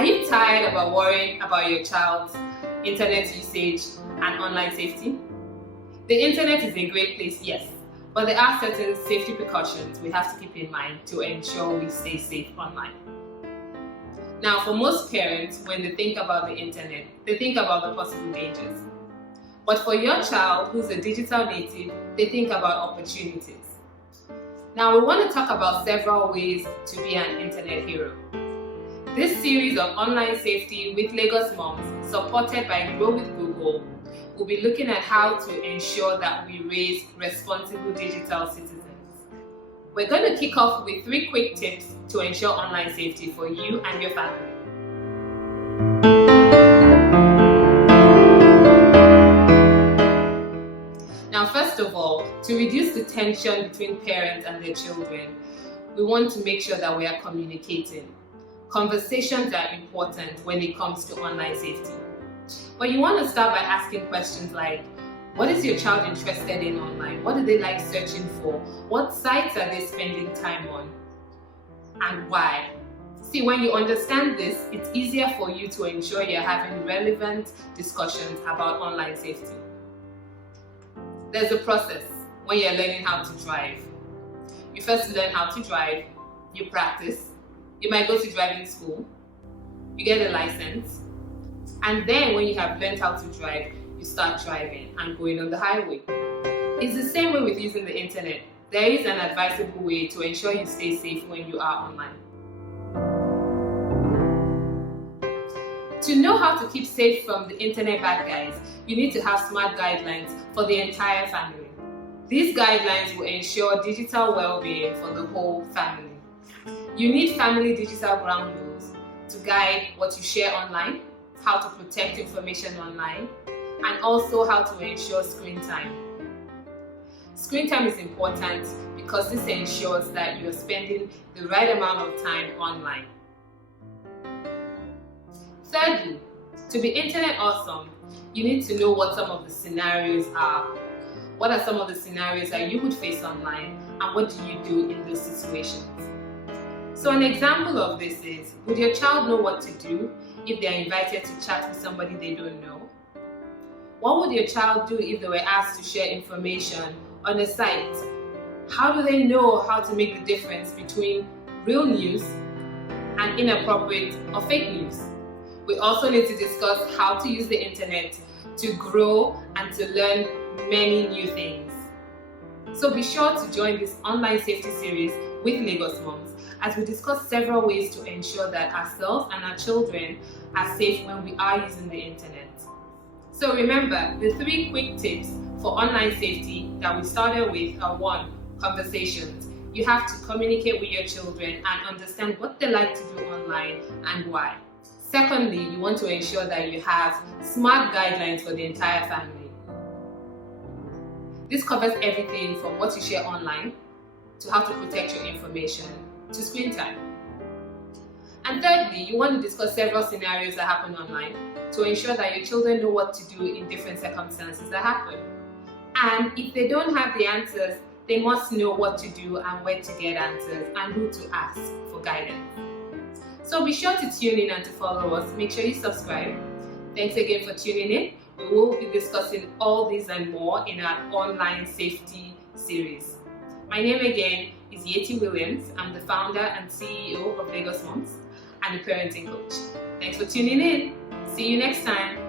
Are you tired about worrying about your child's internet usage and online safety? The internet is a great place, yes, but there are certain safety precautions we have to keep in mind to ensure we stay safe online. Now, for most parents, when they think about the internet, they think about the possible dangers. But for your child who's a digital native, they think about opportunities. Now, we want to talk about several ways to be an internet hero. This series of online safety with LagosMums, supported by Grow with Google, will be looking at how to ensure that we raise responsible digital citizens. We're going to kick off with 3 quick tips to ensure online safety for you and your family. Now, first of all, to reduce the tension between parents and their children, we want to make sure that we are communicating. Conversations are important when it comes to online safety. But you want to start by asking questions like, what is your child interested in online? What do they like searching for? What sites are they spending time on? And why? See, when you understand this, it's easier for you to ensure you're having relevant discussions about online safety. There's a process when you're learning how to drive. You first learn how to drive, you practice, you might go to driving school, you get a license, and then when you have learned how to drive, you start driving and going on the highway. It's the same way with using the internet. There is an advisable way to ensure you stay safe when you are online. To know how to keep safe from the internet bad guys, you need to have smart guidelines for the entire family. These guidelines will ensure digital well-being for the whole family. You need family digital ground rules to guide what you share online, how to protect information online, and also how to ensure screen time. Screen time is important because this ensures that you're spending the right amount of time online. Thirdly, to be internet awesome, you need to know what some of the scenarios are. What are some of the scenarios that you would face online, and what do you do in those situations? So an example of this is, would your child know what to do if they are invited to chat with somebody they don't know? What would your child do if they were asked to share information on a site? How do they know how to make the difference between real news and inappropriate or fake news? We also need to discuss how to use the internet to grow and to learn many new things. So be sure to join this online safety series with LagosMums as we discuss several ways to ensure that ourselves and our children are safe when we are using the internet. So remember, the 3 quick tips for online safety that we started with are 1. Conversations. You have to communicate with your children and understand what they like to do online and why. Secondly, you want to ensure that you have smart guidelines for the entire family. This covers everything from what you share online to how to protect your information to screen time. And thirdly, you want to discuss several scenarios that happen online to ensure that your children know what to do in different circumstances that happen. And if they don't have the answers, they must know what to do and where to get answers and who to ask for guidance. So be sure to tune in and to follow us. Make sure you subscribe. Thanks again for tuning in. We will be discussing all these and more in our online safety series. My name again is Yeti Williams. I'm the founder and CEO of LagosMums and a parenting coach. Thanks for tuning in. See you next time.